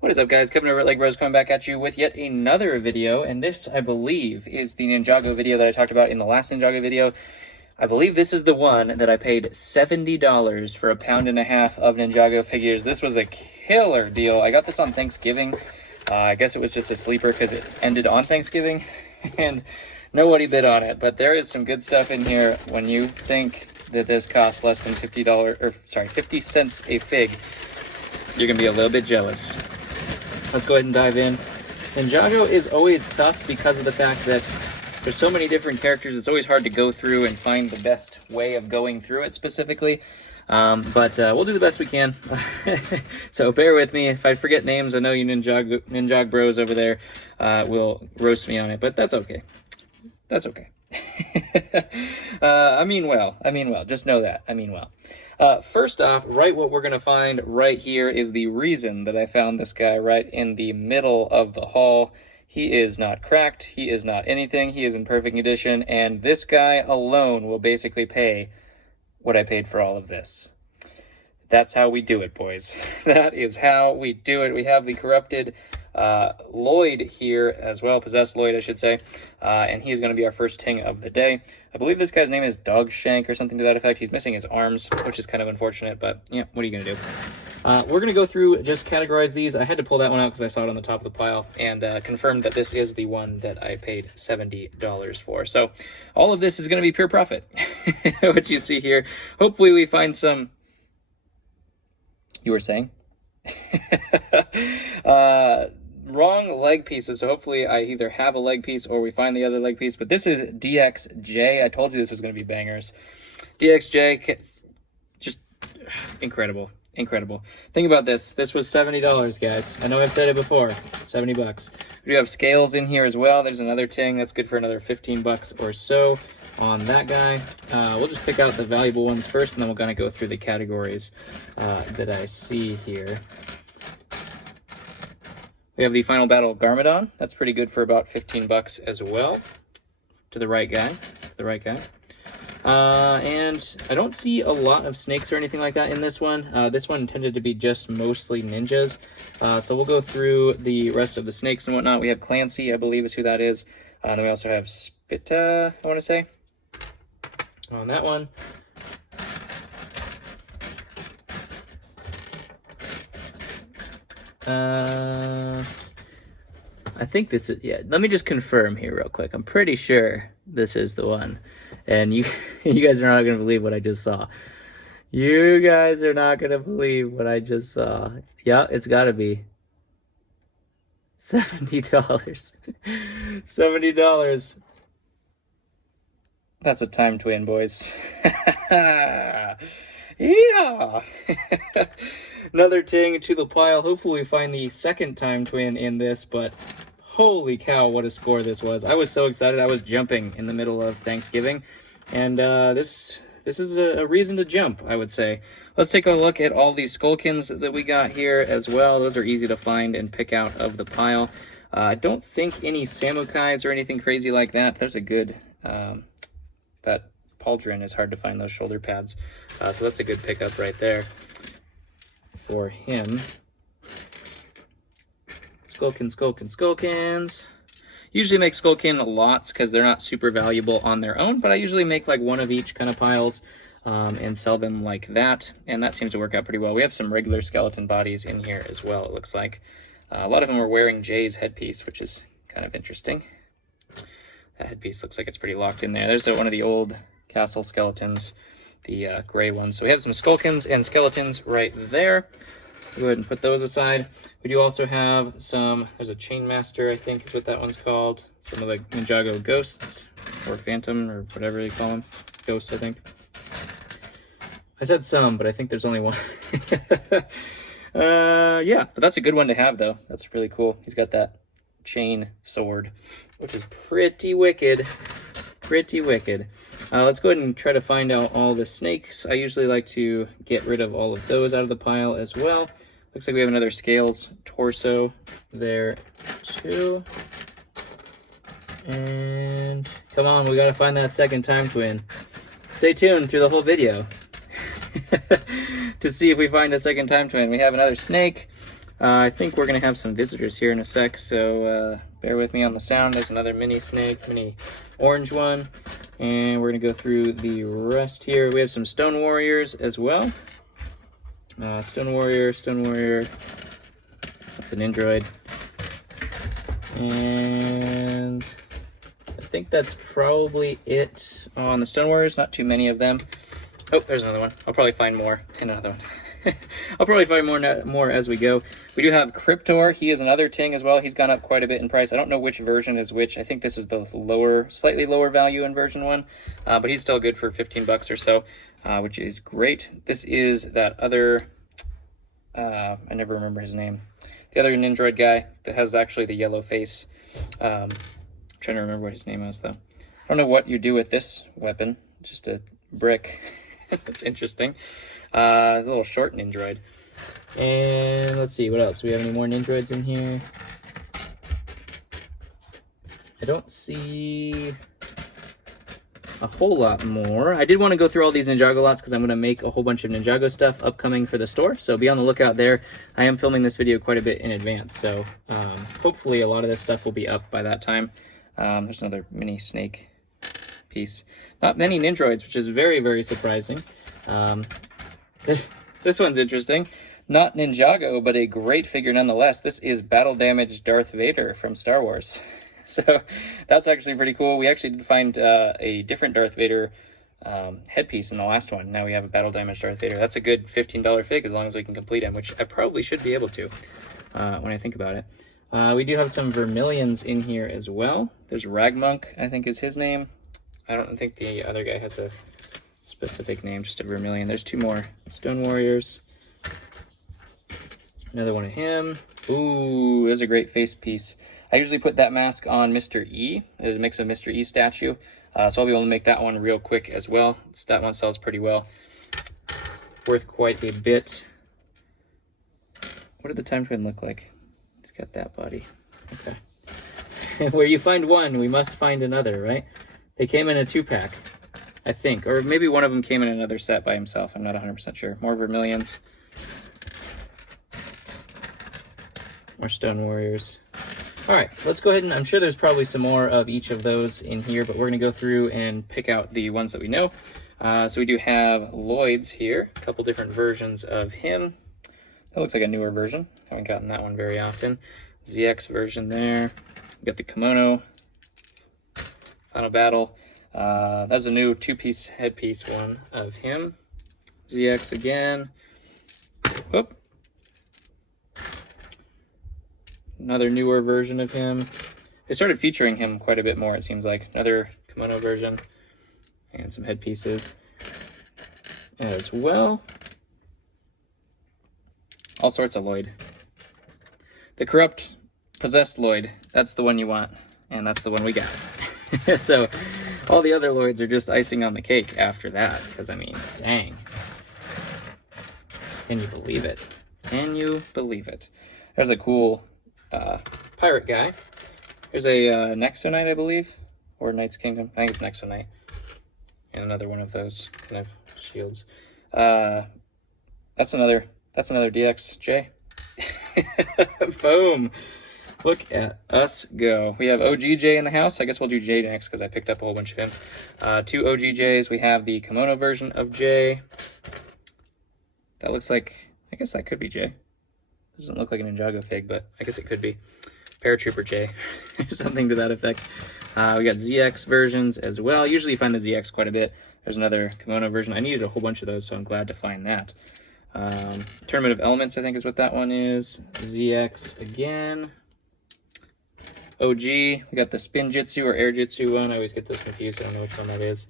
What is up, guys? Kevin over at LEGbrOs coming back at you with yet another video, and this, I believe, is the Ninjago video that I talked about in the last Ninjago video. I believe this is the one that I paid $70 for 1.5 pounds of Ninjago figures. This was a killer deal. I got this on Thanksgiving. I guess it was just a sleeper because it ended on Thanksgiving, and nobody bid on it. But there is some good stuff in here when you think that this costs less than $50, or sorry, 50 cents a fig. You're gonna be a little bit jealous. Let's go ahead and dive in. Ninjago is always tough because of the fact that there's so many different characters. It's always hard to go through and find the best way of going through it specifically. But we'll do the best we can. So bear with me. If I forget names, I know you NINJAGBROs over there will roast me on it, but that's okay. That's okay. I mean well. Just know that. I mean well. First off, what we're going to find right here is the reason that I found this guy right in the middle of the haul. He is not cracked. He is not anything. He is in perfect condition. And this guy alone will basically pay what I paid for all of this. That's how we do it, boys. That is how we do it. We have the corrupted Lloyd here as well, possessed Lloyd, I should say, and he's going to be our first ting of the day. I believe this guy's name is Dogshank or something to that effect. He's missing his arms, which is kind of unfortunate, but yeah, what are you going to do? We're going to go through, just categorize these. I had to pull that one out because I saw it on the top of the pile, and confirmed that this is the one that I paid $70 for. So all of this is going to be pure profit, what you see here. Hopefully we find some... You were saying? Wrong leg pieces, so hopefully I either have a leg piece or we find the other leg piece. But this is DXJ. I told you this was going to be bangers. DXJ, just incredible. Incredible. Think about this. This was $70, guys. I know I've said it before. 70 bucks. We do have scales in here as well. There's another ting. That's good for another 15 bucks or so on that guy. We'll just pick out the valuable ones first, and then we're going to go through the categories that I see here. We have the Final Battle of Garmadon. That's pretty good for about 15 bucks as well. To the right guy. And I don't see a lot of snakes or anything like that in this one. This one tended to be just mostly ninjas. So we'll go through the rest of the snakes and whatnot. We have Clancy, I believe is who that is. And then we also have Spita, I want to say, on that one. I think this is, yeah, let me just confirm here real quick. I'm pretty sure this is the one. And you guys are not going to believe what I just saw. You guys are not going to believe what I just saw. Yeah, it's got to be $70. $70. That's a time twin, boys. Yeah. Another ting to the pile. Hopefully we find the second time twin in this, but holy cow, what a score this was. I was so excited. I was jumping in the middle of Thanksgiving, and this is a reason to jump, I would say. Let's take a look at all these skullkins that we got here as well. Those are easy to find and pick out of the pile. I don't think any Samukais or anything crazy like that. There's a good... that pauldron is hard to find, those shoulder pads. So that's a good pickup right there for him. Skullkins. Usually make skullkin lots because they're not super valuable on their own, but I usually make like one of each kind of piles and sell them like that, and that seems to work out pretty well. We have some regular skeleton bodies in here as well, it looks like. A lot of them are wearing Jay's headpiece, which is kind of interesting. That headpiece looks like it's pretty locked in there. There's one of the old castle skeletons, the gray ones. So we have some skullkins and skeletons right there. Go ahead and put those aside. We do also have some, there's a Chainmaster, I think is what that one's called. Some of the Ninjago ghosts, or phantom, or whatever you call them. Ghosts, I think. I said some, but I think there's only one. Yeah, but that's a good one to have, though. That's really cool. He's got that chain sword, which is pretty wicked. Pretty wicked. Let's go ahead and try to find out all the snakes. I usually like to get rid of all of those out of the pile as well. Looks like we have another scales torso there too. And come on, we gotta find that second time twin. Stay tuned through the whole video to see if we find a second time twin. We have another snake. I think we're going to have some visitors here in a sec, so bear with me on the sound. There's another mini snake, mini orange one. And we're going to go through the rest here. We have some Stone Warriors as well. Stone Warrior. That's an Android. And I think that's probably it on the Stone Warriors. Not too many of them. Oh, there's another one. I'll probably find more in another one. I'll probably find more as we go. We do have Kryptor. He is another Ting as well. He's gone up quite a bit in price. I don't know which version is which. I think this is the slightly lower value in version 1, but he's still good for 15 bucks or so, which is great. This is that other, I never remember his name. The other Nindroid guy that has actually the yellow face. I'm trying to remember what his name was though. I don't know what you do with this weapon. Just a brick. That's interesting. A little short Nindroid. And let's see, what else? Do we have any more Nindroids in here? I don't see a whole lot more. I did want to go through all these Ninjago lots because I'm going to make a whole bunch of Ninjago stuff upcoming for the store. So be on the lookout there. I am filming this video quite a bit in advance. So hopefully a lot of this stuff will be up by that time. There's another mini snake piece. Not many Nindroids, which is very, very surprising. This one's interesting. Not Ninjago, but a great figure nonetheless. This is battle damaged Darth Vader from Star Wars. So that's actually pretty cool. We actually did find a different Darth Vader headpiece in the last one. Now we have a battle damaged Darth Vader. That's a good $15 fig as long as we can complete him, which I probably should be able to when I think about it. We do have some Vermilions in here as well. There's Ragmonk, I think is his name. I don't think the other guy has a specific name, just a Vermilion. There's two more Stone Warriors. Another one of him. Ooh, there's a great face piece. I usually put that mask on Mr. E. There's a mix of Mr. E statue. So I'll be able to make that one real quick as well. That one sells pretty well. Worth quite a bit. What did the Time Twin look like? It's got that body. Okay. Where you find one, we must find another, right? They came in a 2-pack, I think. Or maybe one of them came in another set by himself. I'm not 100% sure. More Vermilions. More Stone Warriors. All right, let's go ahead and I'm sure there's probably some more of each of those in here, but we're going to go through and pick out the ones that we know. So we do have Lloyds here, a couple different versions of him. That looks like a newer version. Haven't gotten that one very often. ZX version there. We got the Kimono. Final Battle. That's a new 2-piece headpiece one of him. ZX again. Whoop. Another newer version of him. They started featuring him quite a bit more, it seems like. Another kimono version. And some headpieces as well. All sorts of Lloyd. The corrupt, possessed Lloyd. That's the one you want. And that's the one we got. So, all the other Lloyds are just icing on the cake after that. Because, I mean, dang. Can you believe it? Can you believe it? There's a cool pirate guy. There's a Nexonite, I believe, or Knight's Kingdom. I think it's Nexonite, and another one of those kind of shields. That's another DXJ. Boom! Look at us go. We have OGJ in the house. I guess we'll do J next because I picked up a whole bunch of him. 2 OGJs. We have the kimono version of J. That looks like, I guess that could be J. Doesn't look like a Ninjago fig, but I guess it could be. Paratrooper J, or something to that effect. We got ZX versions as well. Usually you find the ZX quite a bit. There's another kimono version. I needed a whole bunch of those, so I'm glad to find that. Tournament of Elements, I think is what that one is. ZX again. OG, we got the Spin Jitsu or Air Jitsu one. I always get those confused. I don't know which one that is.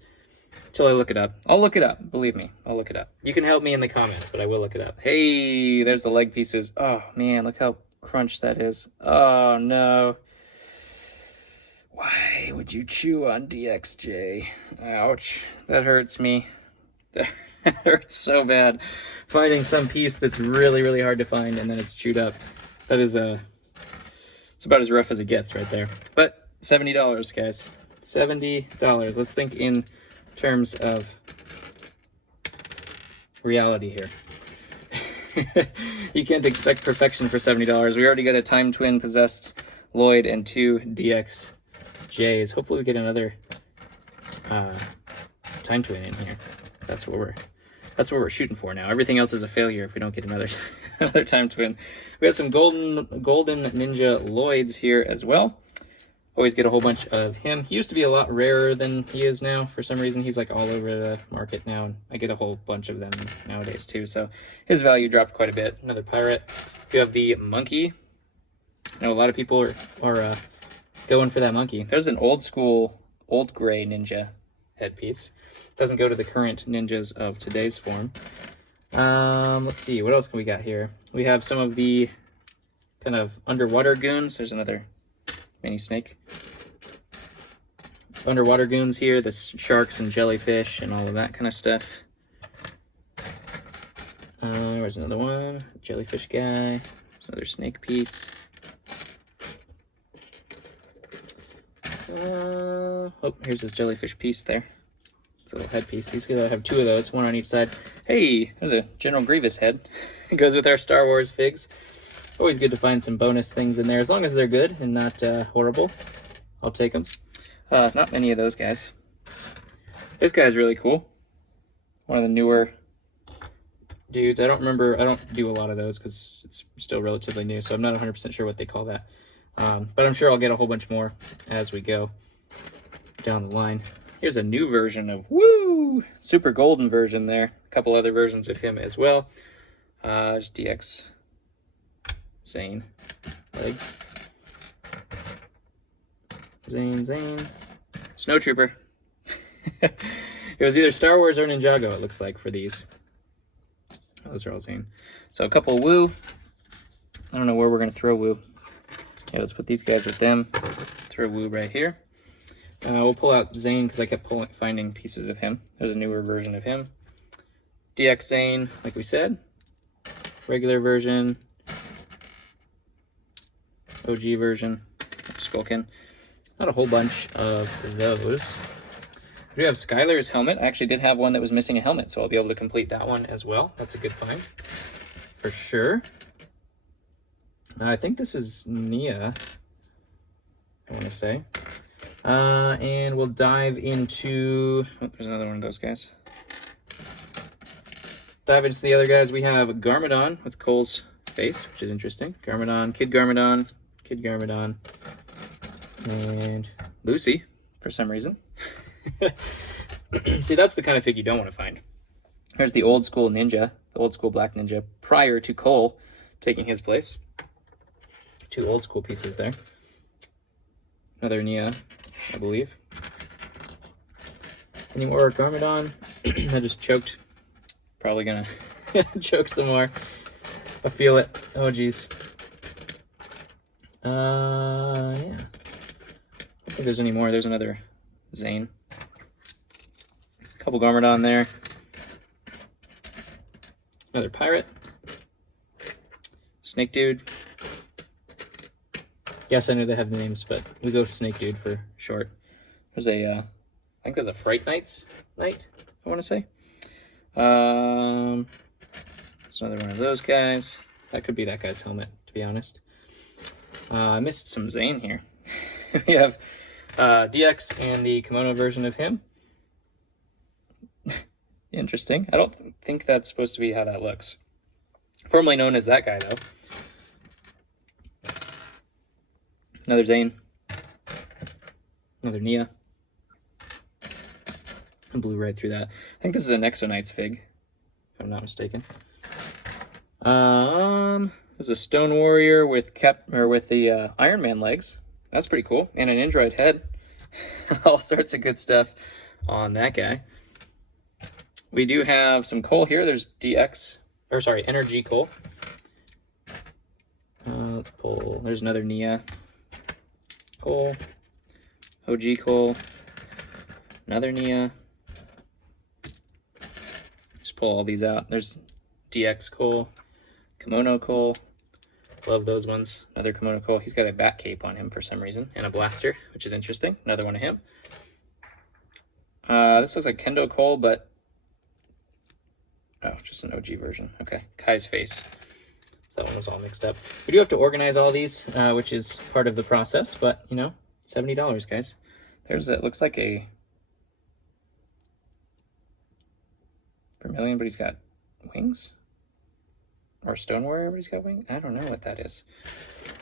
Till I look it up. I'll look it up. Believe me, I'll look it up. You can help me in the comments, but I will look it up. Hey, there's the leg pieces. Oh, man, look how crunched that is. Oh, no. Why would you chew on DXJ? Ouch. That hurts me. That hurts so bad. Finding some piece that's really, really hard to find, and then it's chewed up. That is, it's about as rough as it gets right there. But $70, guys. $70. Let's think in terms of reality here. You can't expect perfection for $70. We already got a Time Twin possessed Lloyd and 2 DXJs. Hopefully we get another Time Twin in here. That's what we're shooting for now. Everything else is a failure if we don't get another another Time Twin. We got some golden ninja Lloyds here as well. Always get a whole bunch of him. He used to be a lot rarer than he is now. For some reason, he's like all over the market now, and I get a whole bunch of them nowadays too. So his value dropped quite a bit. Another pirate. We have the monkey. I know a lot of people are going for that monkey. There's an old school, old gray ninja headpiece. Doesn't go to the current ninjas of today's form. Let's see, what else can we got here? We have some of the kind of underwater goons. There's another mini snake. Underwater goons here, the sharks and jellyfish and all of that kind of stuff. Where's another one? Jellyfish guy. There's another snake piece. Oh, here's this jellyfish piece there. It's a little headpiece. These guys have 2 of those, 1 on each side. Hey, there's a General Grievous head. It goes with our Star Wars figs. Always good to find some bonus things in there, as long as they're good and not horrible. I'll take them. Not many of those guys. This guy's really cool. One of the newer dudes. I don't do a lot of those because it's still relatively new, so I'm not 100% sure what they call that. But I'm sure I'll get a whole bunch more as we go down the line. Here's a new version of super golden version there. A couple other versions of him as well. Just DX Zane legs. Zane. Snowtrooper. It was either Star Wars or Ninjago, it looks like, for these. Those are all Zane. So a couple Woo. I don't know where we're going to throw Woo. Yeah, let's put these guys with them. Throw Woo right here. We'll pull out Zane because I kept finding pieces of him. There's a newer version of him. DX Zane, like we said. Regular version. OG version. Skullkin. Not a whole bunch of those. We do have Skylar's helmet. I actually did have one that was missing a helmet, so I'll be able to complete that one as well. That's a good find. For sure. I think this is Nia, I want to say. And we'll dive into... Oh, there's another one of those guys. Dive into the other guys. We have Garmadon with Cole's face, which is interesting. Garmadon, Kid Garmadon, and Lucy, for some reason. See, that's the kind of fig you don't want to find. Here's the old school ninja, the old school black ninja, prior to Cole taking his place. 2 old school pieces there. Another Nia, I believe. Any more Garmadon? I just choked. Probably gonna choke some more. I feel it. Oh, geez. Yeah. I don't think there's any more. There's another Zane. A couple Garmadon there. Another pirate. Snake dude. Yes, I know they have names, but we go Snake Dude for short. There's a, I think there's a Fright Knight, I want to say. There's another one of those guys. That could be that guy's helmet, to be honest. I missed some Zane here. We have DX and the kimono version of him. Interesting. I don't think that's supposed to be how that looks. Formerly known as that guy, though. Another Zane. Another Nia. I blew right through that. I think this is an Exo-Knights fig, if I'm not mistaken. There's a Stone Warrior with the Iron Man legs. That's pretty cool. And an Android head. All sorts of good stuff on that guy. We do have some Cole here. There's Energy Cole. Let's pull. There's another Nia. Cole, OG Cole, another Nia. Just pull all these out. There's DX Cole, Kimono Cole. Love those ones. Another Kimono Cole. He's got a bat cape on him for some reason, and a blaster, which is interesting. Another one of him. This looks like Kendo Cole, but Oh, just an OG version. Okay, Kai's face. That one was all mixed up. We do have to organize all these, which is part of the process, but, you know, $70, guys. There's, it looks like a Vermilion, but he's got wings? Or Stone Warrior, but he's got wings? I don't know what that is.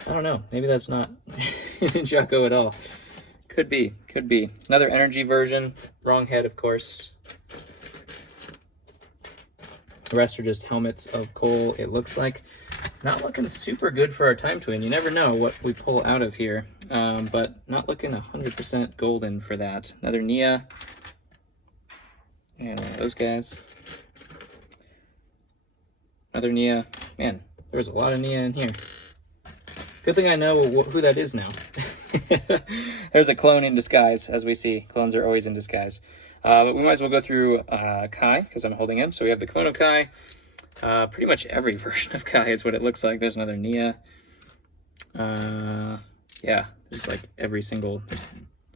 I don't know. Maybe that's not Ninjago at all. Could be, could be. Another energy version. Wrong head, of course. The rest are just helmets of coal, it looks like. Not looking super good for our Time Twin. You never know what we pull out of here. But not looking 100% golden for that. Another Nia. And one of those guys. Another Nia. Man, there was a lot of Nia in here. Good thing I know who that is now. There's a clone in disguise, as we see. Clones are always in disguise. But we might as well go through Kai, because I'm holding him. So we have the Konokai. Pretty much every version of Kai is what it looks like. There's another Nia. Yeah, there's like every single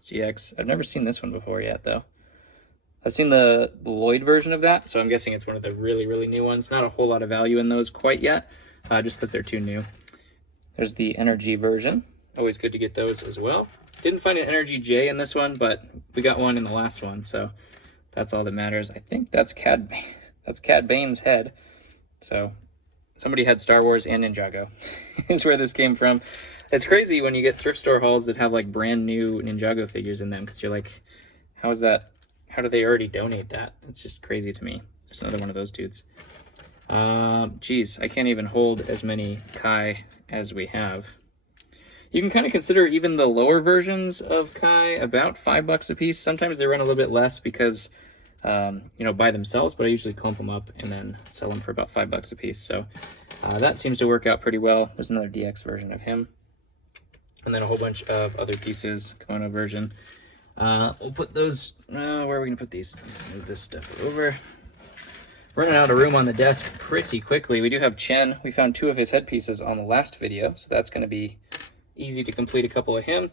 CX. I've never seen this one before yet, though. I've seen the Lloyd version of that, so I'm guessing it's one of the really, really new ones. Not a whole lot of value in those quite yet, just because they're too new. There's the Energy version. Always good to get those as well. Didn't find an Energy J in this one, but we got one in the last one, so that's all that matters. I think that's Cad Bane's head. So somebody had Star Wars and Ninjago is where this came from. It's crazy when you get thrift store hauls that have like brand new Ninjago figures in them, because you're like, how is that? How do they already donate that? It's just crazy to me. There's another one of those dudes. Geez, I can't even hold as many Kai as we have. You can kind of consider even the lower versions of Kai about $5 a piece. Sometimes they run a little bit less because, you know, by themselves, but I usually clump them up and then sell them for about $5 a piece. So that seems to work out pretty well. There's another DX version of him. And then a whole bunch of other pieces, Kono version. We'll put those, where are we going to put these? Move this stuff over. Running out of room on the desk pretty quickly. We do have Chen. We found 2 of his headpieces on the last video, so that's going to be easy to complete a couple of him.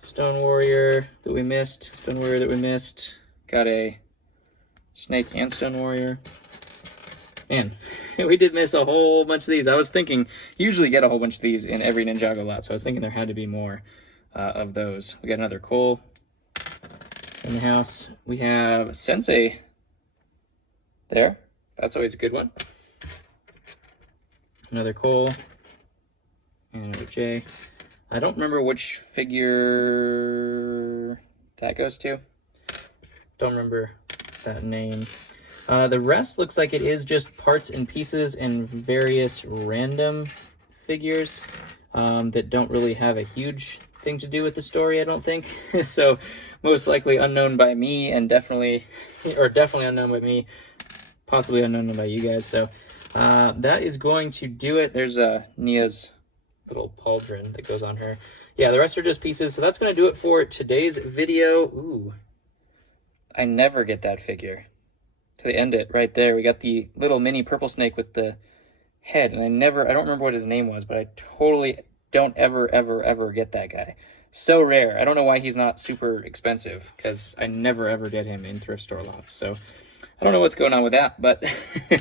Stone Warrior that we missed. Stone Warrior that we missed. Got a Snake and Stone Warrior. Man, we did miss a whole bunch of these. I was thinking, usually get a whole bunch of these in every Ninjago lot, so I was thinking there had to be more of those. We got another Cole in the house. We have Sensei there. That's always a good one. Another Cole. And another J. I don't remember which figure that goes to. Don't remember that name. The rest looks like it is just parts and pieces and various random figures that don't really have a huge thing to do with the story, I don't think. So most likely unknown by me and definitely unknown by me, possibly unknown by you guys. So that is going to do it. There's Nia's little pauldron that goes on her. Yeah, the rest are just pieces. So that's going to do it for today's video. Ooh, I never get that figure. To end it right there, we got the little mini purple snake with the head, and I don't remember what his name was, but I totally don't ever get that guy. So rare. I don't know why he's not super expensive, because I never ever get him in thrift store lots. So I don't know what's going on with that, but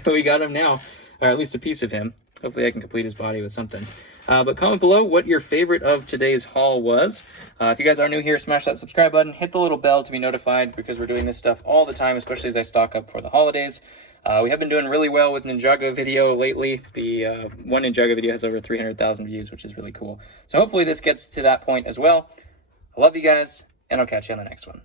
we got him now, or at least a piece of him. Hopefully I can complete his body with something. But comment below what your favorite of today's haul was. If you guys are new here, smash that subscribe button. Hit the little bell to be notified, because we're doing this stuff all the time, especially as I stock up for the holidays. We have been doing really well with Ninjago video lately. The one Ninjago video has over 300,000 views, which is really cool. So hopefully this gets to that point as well. I love you guys, and I'll catch you on the next one.